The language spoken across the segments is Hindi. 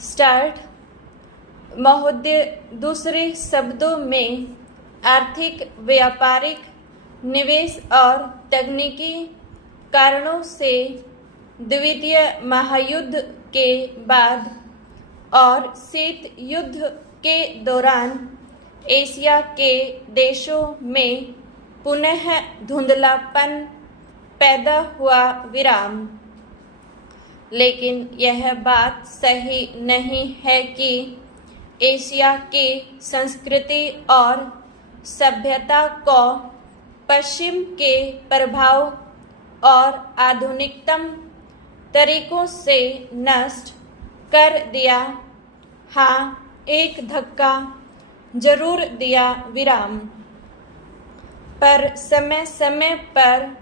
स्टार्ट। महोदय, दूसरे शब्दों में आर्थिक, व्यापारिक, निवेश और तकनीकी कारणों से द्वितीय महायुद्ध के बाद और शीत युद्ध के दौरान एशिया के देशों में पुनः धुंधलापन पैदा हुआ। विराम। लेकिन यह बात सही नहीं है कि एशिया की संस्कृति और सभ्यता को पश्चिम के प्रभाव और आधुनिकतम तरीकों से नष्ट कर दिया। हाँ, एक धक्का जरूर दिया। विराम। पर समय समय पर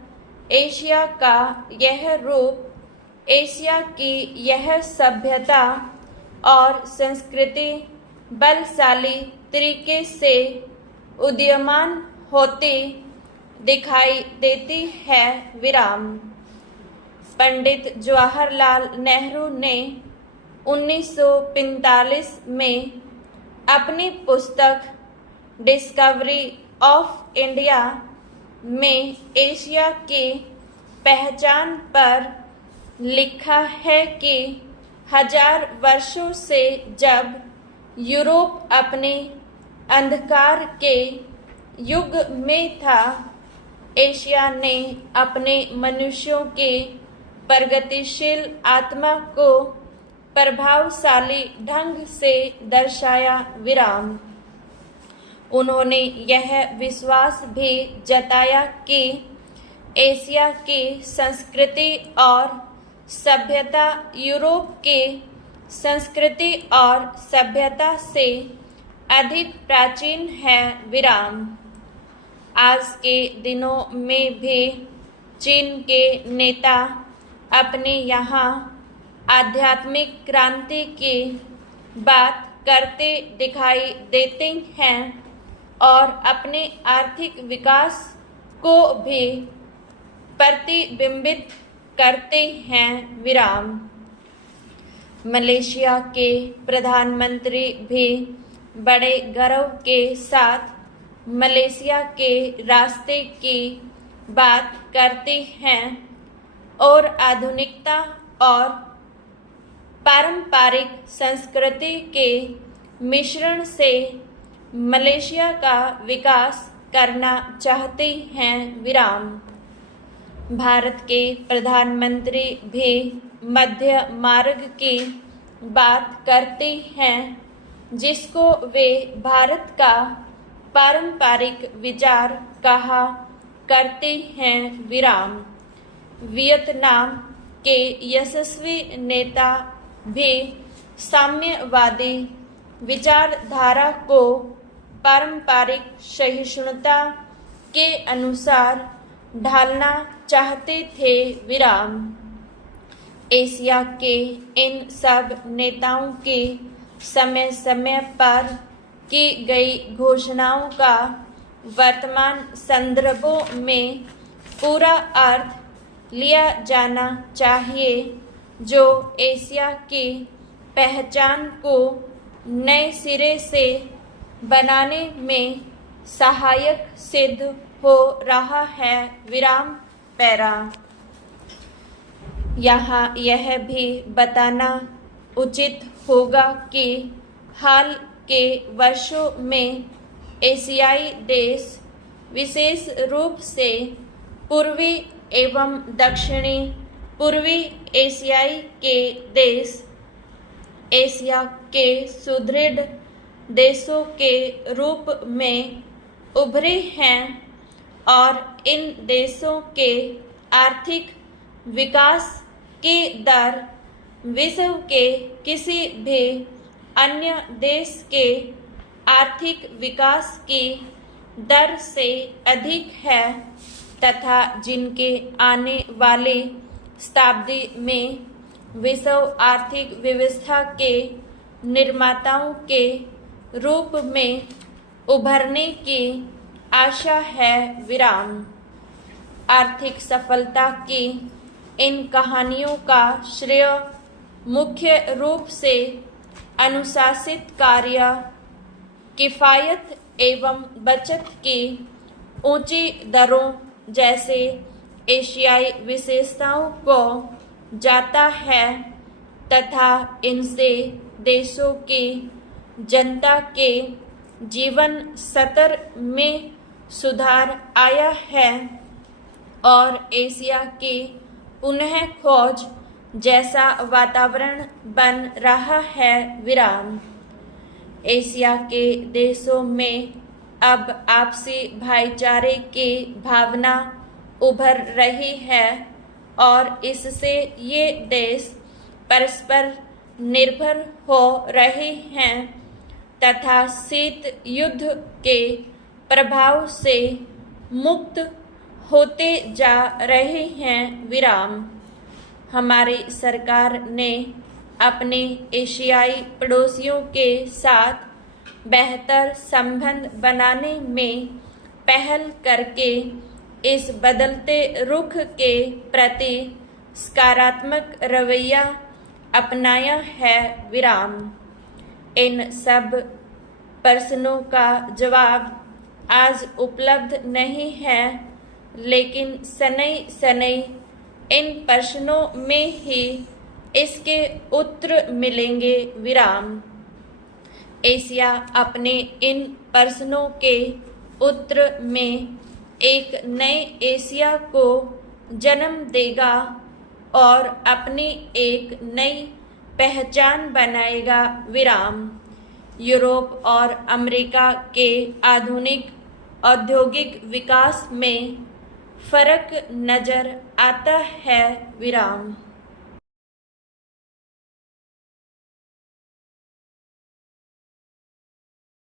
एशिया का यह रूप, एशिया की यह सभ्यता और संस्कृति बलशाली तरीके से उदीयमान होती दिखाई देती है। विराम। पंडित जवाहरलाल नेहरू ने 1945 में अपनी पुस्तक डिस्कवरी ऑफ इंडिया में एशिया की पहचान पर लिखा है कि 1000 वर्षों से जब यूरोप अपने अंधकार के युग में था, एशिया ने अपने मनुष्यों के प्रगतिशील आत्मा को प्रभावशाली ढंग से दर्शाया। विराम। उन्होंने यह विश्वास भी जताया कि एशिया की संस्कृति और सभ्यता यूरोप की संस्कृति और सभ्यता से अधिक प्राचीन है। विराम। आज के दिनों में भी चीन के नेता अपने यहाँ आध्यात्मिक क्रांति की बात करते दिखाई देते हैं और अपने आर्थिक विकास को भी प्रतिबिंबित करते हैं। विराम। मलेशिया के प्रधानमंत्री भी बड़े गर्व के साथ मलेशिया के रास्ते की बात करते हैं और आधुनिकता और पारंपरिक संस्कृति के मिश्रण से मलेशिया का विकास करना चाहते हैं। विराम। भारत के प्रधानमंत्री भी मध्य मार्ग की बात करते हैं जिसको वे भारत का पारंपरिक विचार कहा करते हैं। विराम। वियतनाम के यशस्वी नेता भी साम्यवादी विचारधारा को पारंपरिक सहिष्णुता के अनुसार ढालना चाहते थे। विराम। एशिया के इन सब नेताओं की समय समय पर की गई घोषणाओं का वर्तमान संदर्भों में पूरा अर्थ लिया जाना चाहिए, जो एशिया की पहचान को नए सिरे से बनाने में सहायक सिद्ध हो रहा है। विराम। पैरा। यहाँ यह भी बताना उचित होगा कि हाल के वर्षों में एशियाई देश, विशेष रूप से पूर्वी एवं दक्षिणी पूर्वी एशियाई के देश, एशिया के सुदृढ़ देशों के रूप में उभरे हैं और इन देशों के आर्थिक विकास की दर विश्व के किसी भी अन्य देश के आर्थिक विकास की दर से अधिक है तथा जिनके आने वाले शताब्दी में विश्व आर्थिक व्यवस्था के निर्माताओं के रूप में उभरने की आशा है। विराम। आर्थिक सफलता की इन कहानियों का श्रेय मुख्य रूप से अनुशासित कार्य, किफ़ायत एवं बचत की ऊंची दरों जैसे एशियाई विशेषताओं को जाता है तथा इनसे देशों की जनता के जीवन स्तर में सुधार आया है और एशिया की पुनः खोज जैसा वातावरण बन रहा है। विराम। एशिया के देशों में अब आपसी भाईचारे की भावना उभर रही है और इससे ये देश परस्पर निर्भर हो रहे हैं तथा शीत युद्ध के प्रभाव से मुक्त होते जा रहे हैं। विराम। हमारी सरकार ने अपने एशियाई पड़ोसियों के साथ बेहतर संबंध बनाने में पहल करके इस बदलते रुख के प्रति सकारात्मक रवैया अपनाया है। विराम। इन सब प्रश्नों का जवाब आज उपलब्ध नहीं है, लेकिन शनै शनै इन प्रश्नों में ही इसके उत्तर मिलेंगे। विराम। एशिया अपने इन प्रश्नों के उत्तर में एक नए एशिया को जन्म देगा और अपनी एक नई पहचान बनाएगा। विराम। यूरोप और अमेरिका के आधुनिक औद्योगिक विकास में फर्क नजर आता है। विराम।